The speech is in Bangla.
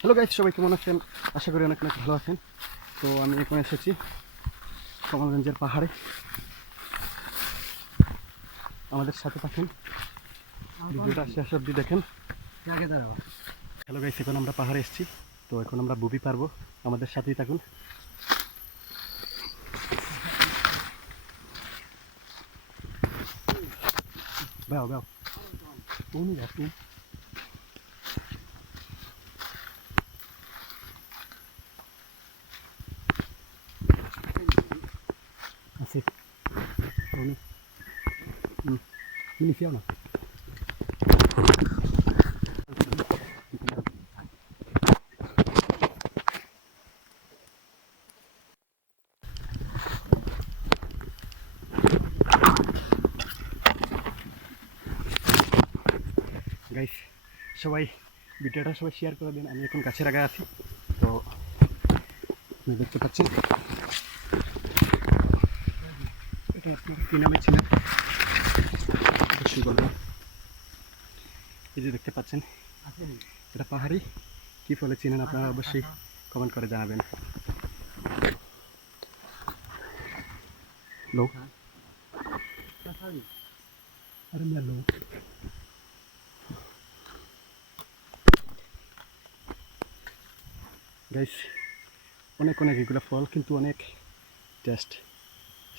হ্যালো গাইজ সবাই কেমন আছেন? আশা করি অনেক অনেক ভালো আছেন। তো আমি এখন এসেছি কমলগঞ্জের পাহাড়ে। আমাদের সাথে থাকেন। ভিডিওটা শেষ অবধি দেখেন। আগে হ্যালো গাইস এখন আমরা পাহাড়ে এসেছি। তো এখন আমরা বুবি পারব। আমাদের সাথেই থাকুন। বেও বেও যাও তুমি হুম তুমি ফিয়াও না গাইস সবাই ভিডিওটা সবাই শেয়ার করে দিন আমি এখন গাছের আগে আছি তো আপনি দেখতে পাচ্ছেন এটা আপনি কী নামে এই যে দেখতে পাচ্ছেন, এটা পাহাড়ি। কী ফলে চিনেন আপনারা অবশ্যই কমেন্ট করে জানাবেন। লো। আরে লো। অনেক অনেক এগুলো ফল, কিন্তু অনেক টেস্ট